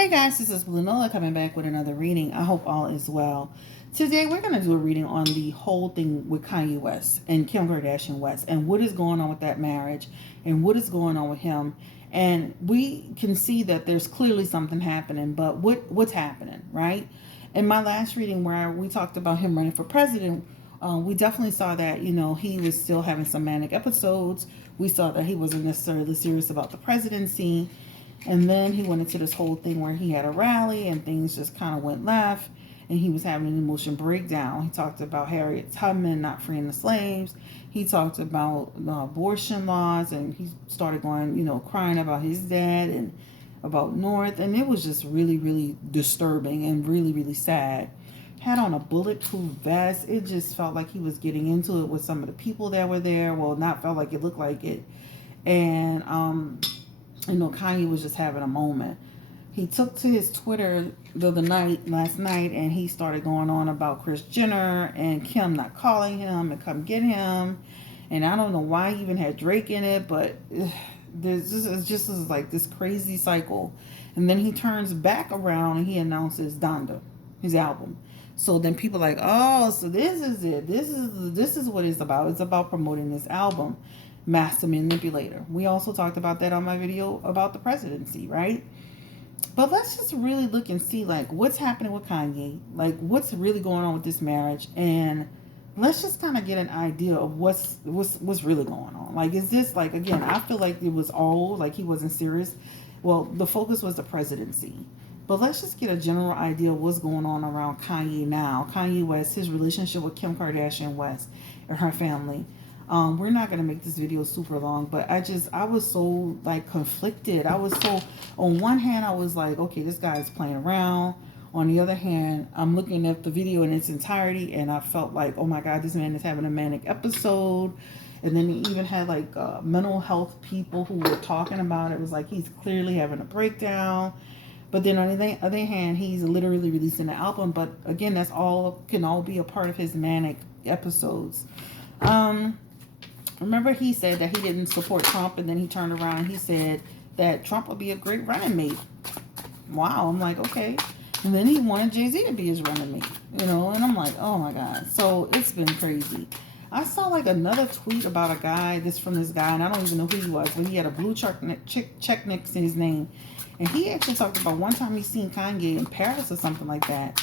Hey guys, this is Nola coming back with another reading. I hope all is well. Today we're going to do a reading on the whole thing with Kanye West and Kim Kardashian West and what is going on with that marriage and what is going on with him. And we can see that there's clearly something happening, but what's happening, right? In my last reading where we talked about him running for president, we definitely saw that, he was still having some manic episodes. We saw that he wasn't necessarily serious about the presidency. And then he went into this whole thing where he had a rally and things just kind of went left and he was having an emotion breakdown. He talked about Harriet Tubman not freeing the slaves. He talked about abortion laws and he started going, crying about his dad and about North. And it was just really, really disturbing and really, really sad. Had on a bulletproof vest. It just felt like he was getting into it with some of the people that were there. Well, not felt like it, looked like it. And, Kanye was just having a moment. He took to his Twitter last night, and he started going on about Kris Jenner and Kim not calling him and come get him. And I don't know why he even had Drake in it, but it's just like this crazy cycle. And then he turns back around and he announces Donda, his album. So then people are like, oh, so this is it. This is what it's about. It's about promoting this album. Master manipulator. We also talked about that on my video about the presidency, right? But let's just really look and see like what's happening with Kanye, like what's really going on with this marriage, and let's just kind of get an idea of what's really going on. Like, is this like, again, I feel like it was all like he wasn't serious. Well, the focus was the presidency. But let's just get a general idea of what's going on around Kanye now. Kanye West, his relationship with Kim Kardashian West and her family. We're not going to make this video super long, but I was so like conflicted. I was so, on one hand, I was like, okay, this guy is playing around. On the other hand, I'm looking at the video in its entirety and I felt like, oh my God, this man is having a manic episode. And then he even had like mental health people who were talking about it. It was like he's clearly having a breakdown. But then on the other hand, he's literally releasing an album. But again, can all be a part of his manic episodes. Remember, he said that he didn't support Trump, and then he turned around and he said that Trump would be a great running mate. Wow, I'm like, okay. And then he wanted Jay-Z to be his running mate, and I'm like, oh my God. So it's been crazy. I saw like another tweet about a guy, from this guy, and I don't even know who he was, but he had a blue check next to his name. And he actually talked about one time he seen Kanye in Paris or something like that.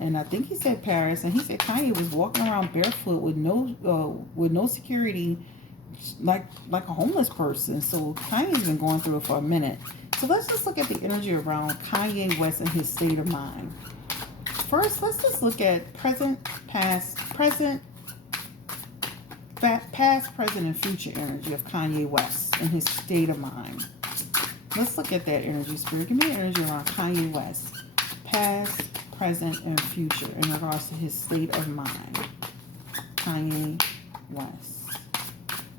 And I think he said Paris, and he said Kanye was walking around barefoot with no security, like a homeless person. So Kanye's been going through it for a minute. So let's just look at the energy around Kanye West and his state of mind. First, let's just look at present, present, and future energy of Kanye West and his state of mind. Let's look at that energy, Spirit. Give me the energy around Kanye West, past, present, and future in regards to his state of mind. Kanye West.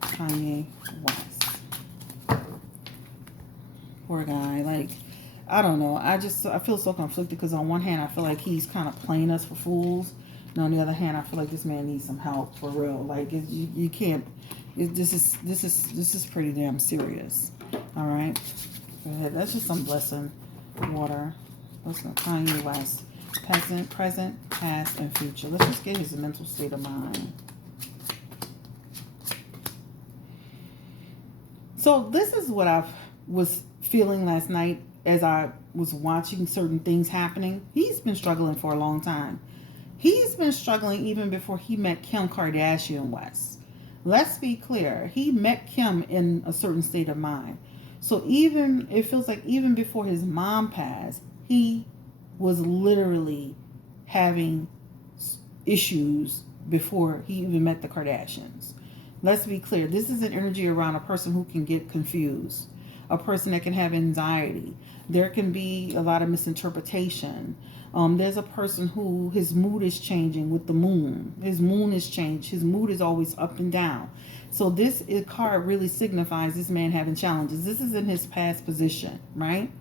Kanye West. Poor guy. Like, I don't know. I feel so conflicted because on one hand, I feel like he's kind of playing us for fools. And on the other hand, I feel like this man needs some help for real. Like, you can't. This is pretty damn serious. All right. Go ahead. That's just some blessing water. Let's go. Kanye West. Present, past, and future. Let's just get his mental state of mind. So this is what I was feeling last night as I was watching certain things happening. He's been struggling for a long time. He's been struggling even before he met Kim Kardashian West. Let's be clear. He met Kim in a certain state of mind. So it feels like even before his mom passed, he was literally having issues before he even met the Kardashians. Let's be clear. This is an energy around a person who can get confused, a person that can have anxiety. There can be a lot of misinterpretation. There's a person who his mood is changing with the moon. His moon is changed. His mood is always up and down. So this card really signifies this man having challenges. This is in his past position, right?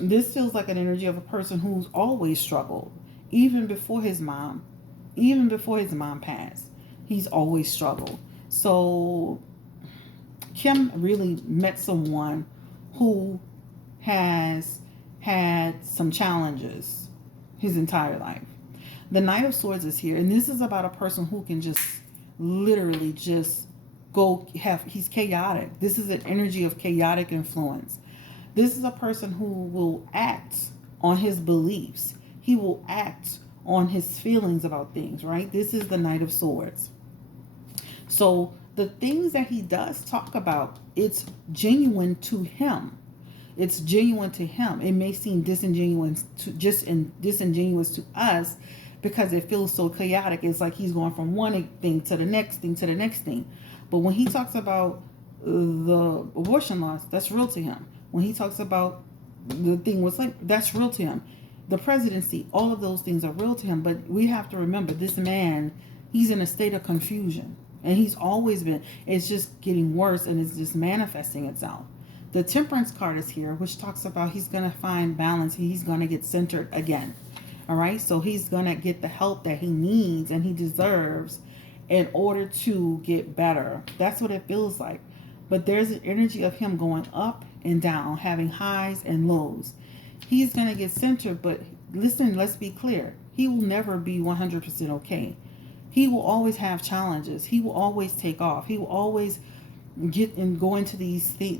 This feels like an energy of a person who's always struggled, even before his mom passed. He's always struggled. So Kim really met someone who has had some challenges his entire life. The Knight of Swords is here, and this is about a person who can just literally just he's chaotic. This is an energy of chaotic influence. This is a person who will act on his beliefs. He will act on his feelings about things, right? This is the Knight of Swords. So the things that he does talk about, it's genuine to him. It's genuine to him. It may seem disingenuous to us because it feels so chaotic. It's like he's going from one thing to the next thing to the next thing. But when he talks about the abortion laws, that's real to him. When he talks about the thing with like, that's real to him. The presidency, all of those things are real to him. But we have to remember, this man, he's in a state of confusion. And he's always been. It's just getting worse, and it's just manifesting itself. The Temperance card is here, which talks about he's going to find balance. He's going to get centered again. All right? So he's going to get the help that he needs and he deserves in order to get better. That's what it feels like. But there's an energy of him going up and down, having highs and lows. He's going to get centered, but listen, let's be clear. He will never be 100% okay. He will always have challenges. He will always take off. He will always get and go into these states,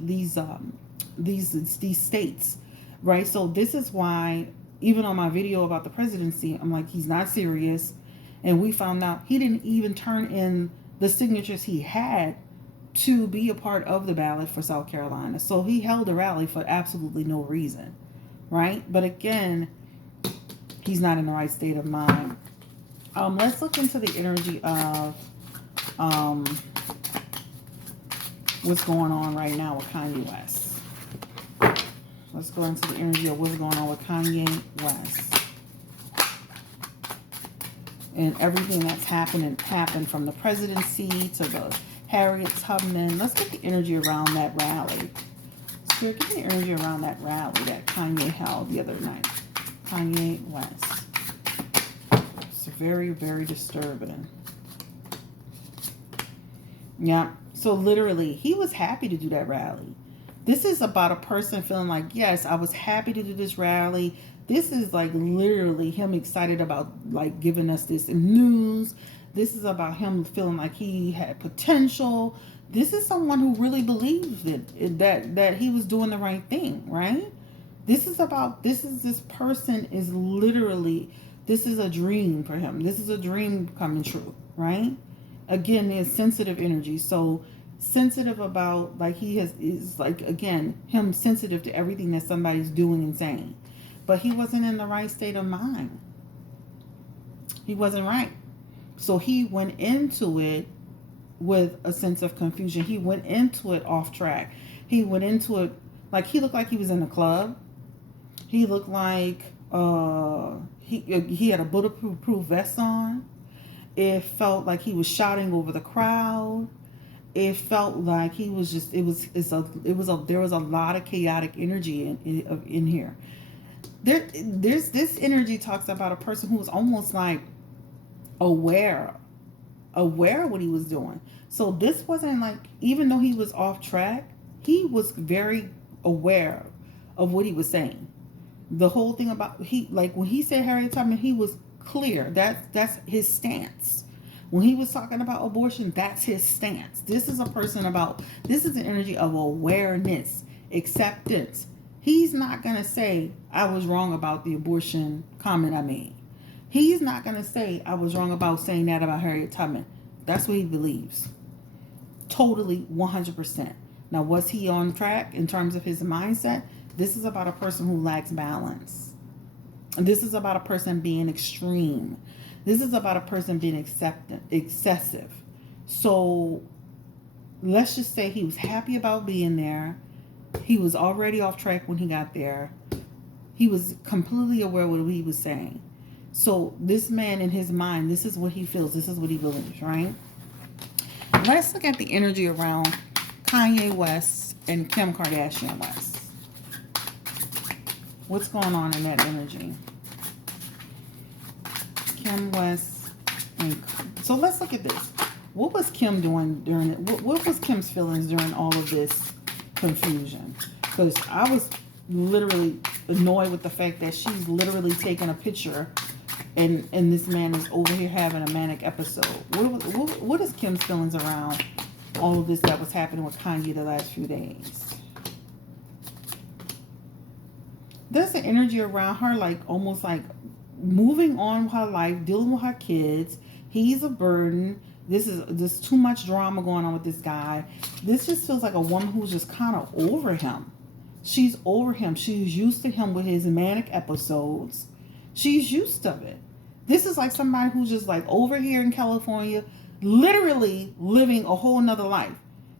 right? So this is why, even on my video about the presidency, I'm like, he's not serious. And we found out he didn't even turn in the signatures he had to be a part of the ballot for South Carolina. So he held a rally for absolutely no reason, right? But again, he's not in the right state of mind. Let's look into the energy of what's going on right now with Kanye West. Let's go into the energy of what's going on with Kanye West. And everything that's happened from the presidency to the Harriet Tubman. Let's get the energy around that rally. Spirit, give me the energy around that rally that Kanye held the other night. Kanye West. It's very, very disturbing. Yeah. So literally, he was happy to do that rally. This is about a person feeling like, yes, I was happy to do this rally. This is like literally him excited about like giving us this news. This is about him feeling like he had potential. This is someone who really believes that he was doing the right thing, right? This person is literally, this is a dream for him. This is a dream coming true, right? Again, there's sensitive energy. So sensitive about, like, is like, again, him sensitive to everything that somebody's doing and saying. But he wasn't in the right state of mind. He wasn't right. So he went into it with a sense of confusion. He went into it off track. He went into it like he looked like he was in a club. He looked like he had a bulletproof vest on. It felt like he was shouting over the crowd. It felt like he was just, there was a lot of chaotic energy in here. There's this energy talks about a person who was almost like aware of what he was doing. So this wasn't like, even though he was off track, he was very aware of what he was saying. The whole thing about when he said Harriet Tubman, he was clear. That's his stance. When he was talking about abortion, that's his stance. This is an energy of awareness, acceptance. He's not going to say, I was wrong about the abortion comment I made. He's not going to say, I was wrong about saying that about Harriet Tubman. That's what he believes. Totally, 100%. Now, was he on track in terms of his mindset? This is about a person who lacks balance. This is about a person being extreme. This is about a person being excessive. So let's just say he was happy about being there. He was already off track when he got there. He was completely aware of what he was saying. So this man in his mind, this is what he feels. This is what he believes, right? Let's look at the energy around Kanye West and Kim Kardashian West. What's going on in that energy? Kim West. So let's look at this. What was Kim doing during it? What was Kim's feelings during all of this confusion? Because I was literally annoyed with the fact that she's literally taking a picture and this man is over here having a manic episode. What is Kim's feelings around all of this that was happening with Kanye the last few days? There's an energy around her, like almost like moving on with her life, dealing with her kids. He's a burden. There's too much drama going on with this guy. This just feels like a woman who's just kind of over him. She's over him. She's used to him with his manic episodes. She's used to it. This is like somebody who's just like over here in California, literally living a whole nother life.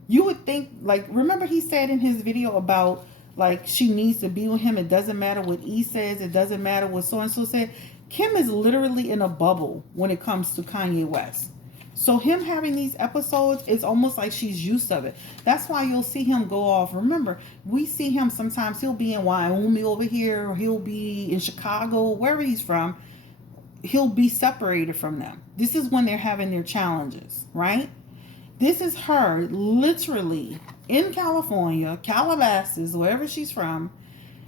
You would think, like, remember he said in his video about, like, she needs to be with him. It doesn't matter what E says. It doesn't matter what so-and-so said. Kim is literally in a bubble when it comes to Kanye West. So him having these episodes, it's almost like she's used to it. That's why you'll see him go off. Remember, we see him sometimes. He'll be in Wyoming over here. Or he'll be in Chicago, wherever he's from. He'll be separated from them. This is when they're having their challenges, right? This is her literally in California, Calabasas, wherever she's from,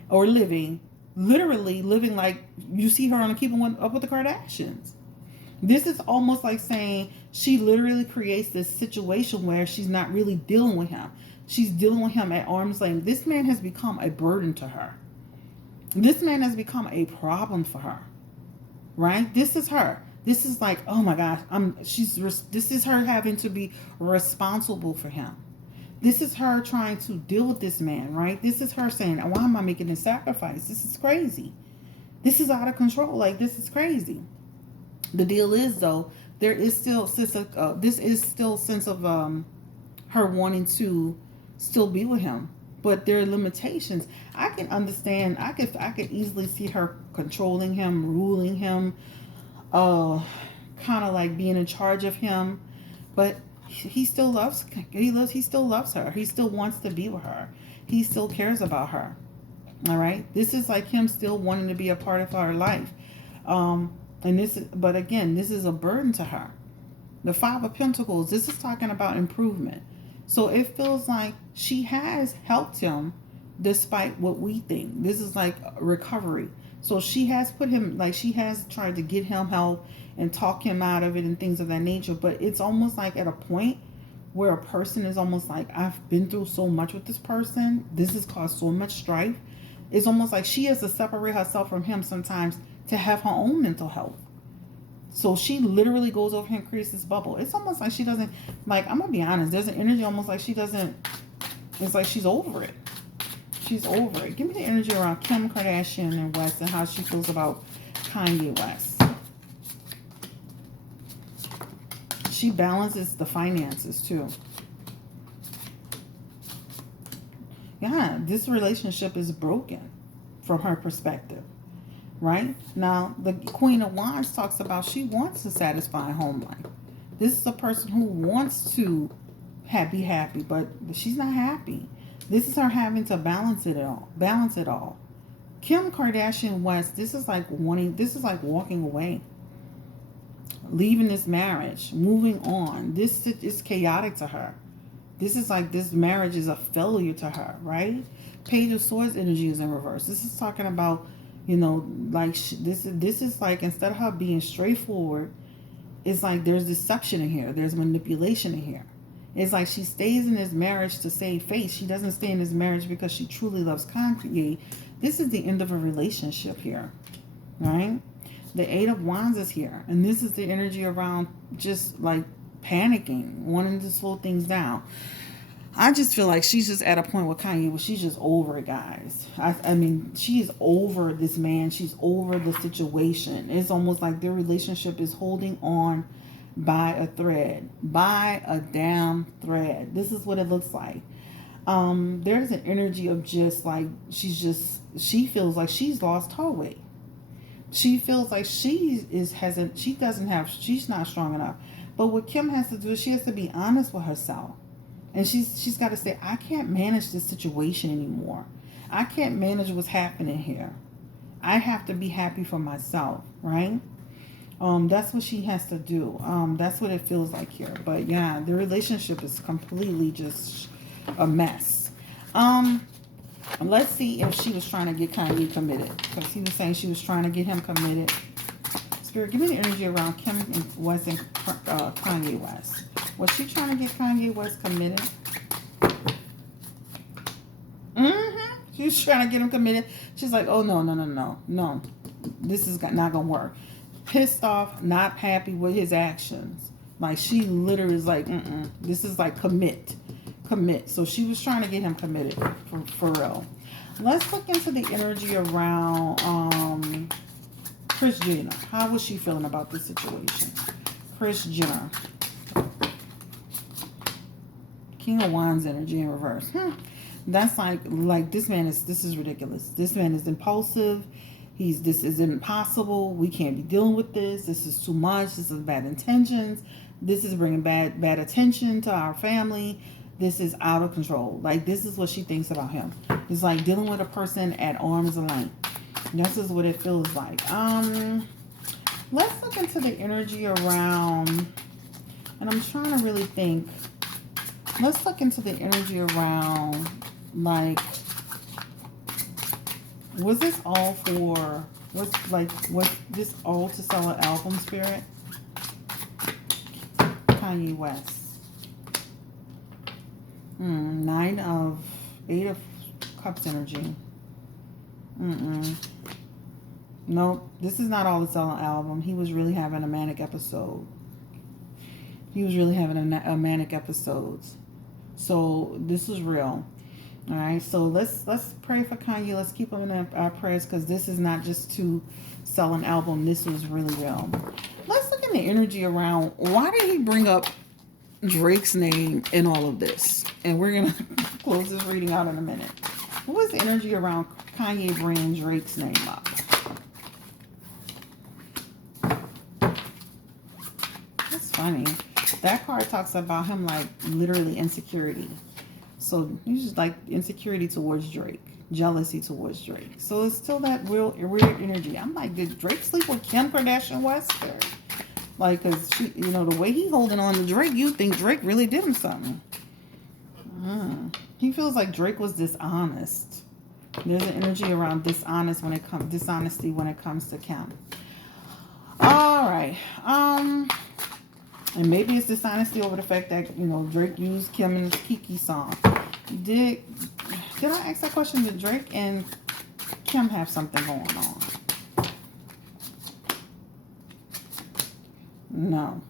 or living, literally living like you see her on Keeping Up with the Kardashians. This is almost like saying she literally creates this situation where she's not really dealing with him. She's dealing with him at arm's length. This man has become a burden to her. This man has become a problem for her, right? This is her. This is like, oh my gosh, this is her having to be responsible for him. This is her trying to deal with this man, right? This is her saying, why am I making this sacrifice? This is crazy. This is out of control. Like, this is crazy. The deal is, though, there is still sense of her wanting to still be with him, but there are limitations. I can understand. I could easily see her controlling him, ruling him, kind of like being in charge of him. But he still loves. He still loves her. He still wants to be with her. He still cares about her. All right. This is like him still wanting to be a part of her life. But again, this is a burden to her. The Five of Pentacles, this is talking about improvement. So it feels like she has helped him despite what we think. This is like recovery. So she has put him, like she has tried to get him help and talk him out of it and things of that nature. But it's almost like at a point where a person is almost like, I've been through so much with this person. This has caused so much strife. It's almost like she has to separate herself from him sometimes to have her own mental health. So she literally goes over here and creates this bubble. It's almost like she doesn't, like, I'm going to be honest, there's an energy almost like she doesn't, it's like she's over it. She's over it. Give me the energy around Kim Kardashian and West and how she feels about Kanye West. She balances the finances too. Yeah, this relationship is broken from her perspective. Right? Now, the Queen of Wands talks about she wants to satisfy home life. This is a person who wants to be happy, but she's not happy. This is her having to balance it all. Kim Kardashian West, this is like walking away. Leaving this marriage, moving on. This is chaotic to her. This is like this marriage is a failure to her, right? Page of Swords energy is in reverse. This is talking about, you know, like this is like, instead of her being straightforward, it's like there's deception in here. There's manipulation in here. It's like she stays in this marriage to save face. She doesn't stay in this marriage because she truly loves Kanye. This is the end of a relationship here, right? The Eight of Wands is here. And this is the energy around just like panicking, wanting to slow things down. I just feel like she's just at a point with Kanye where she's just over it, guys. I mean, she's over this man. She's over the situation. It's almost like their relationship is holding on by a thread. By a damn thread. This is what it looks like. There's an energy of just like, she feels like she's lost her way. She feels like she's not strong enough. But what Kim has to do is she has to be honest with herself. And she's got to say, I can't manage this situation anymore. I can't manage what's happening here. I have to be happy for myself, right? That's what she has to do. That's what it feels like here. But yeah, the relationship is completely just a mess. Let's see if she was trying to get Kanye committed. Because he was saying she was trying to get him committed. Spirit, give me the energy around Kim West and Kanye West. Was she trying to get Kanye West committed? She was trying to get him committed. She's like, oh, no. This is not going to work. Pissed off, not happy with his actions. Like, she literally is like, this is like commit. So she was trying to get him committed for real. Let's look into the energy around Kris Jenner. How was she feeling about this situation? Kris Jenner. King of Wands energy in reverse. That's like this is ridiculous. This man is impulsive. This is impossible. We can't be dealing with this. This is too much. This is bad intentions. This is bringing bad attention to our family. This is out of control. Like, this is what she thinks about him. It's like dealing with a person at arm's length. This is what it feels like. Let's look into the energy around, and I'm trying to really think. Let's look into the energy around, like, was this all for, was this all to sell an album, Spirit? Kanye West. 8 of Cups energy. Nope. This is not all to sell an album. He was really having a manic episode. A manic episodes. So this is real. All right. So let's pray for Kanye. Let's keep him in our prayers, because this is not just to sell an album. This was really real. Let's look in the energy around. Why did he bring up Drake's name in all of this? And we're gonna close this reading out in a minute. What was the energy around Kanye bringing Drake's name up? That's funny. That card talks about him, like, literally insecurity. So he's just like insecurity towards Drake, jealousy towards Drake. So it's still that weird energy. I'm like, did Drake sleep with Kim Kardashian West? Like, cause the way he holding on to Drake, you think Drake really did him something. He feels like Drake was dishonest. There's an energy around dishonesty when it comes to Kim. All right. And maybe it's dishonesty over the fact that, Drake used Kim in his Kiki song. Did I ask that question? Did Drake and Kim have something going on? No.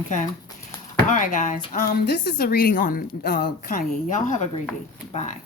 Okay. All right, guys. This is a reading on Kanye. Y'all have a great day. Bye.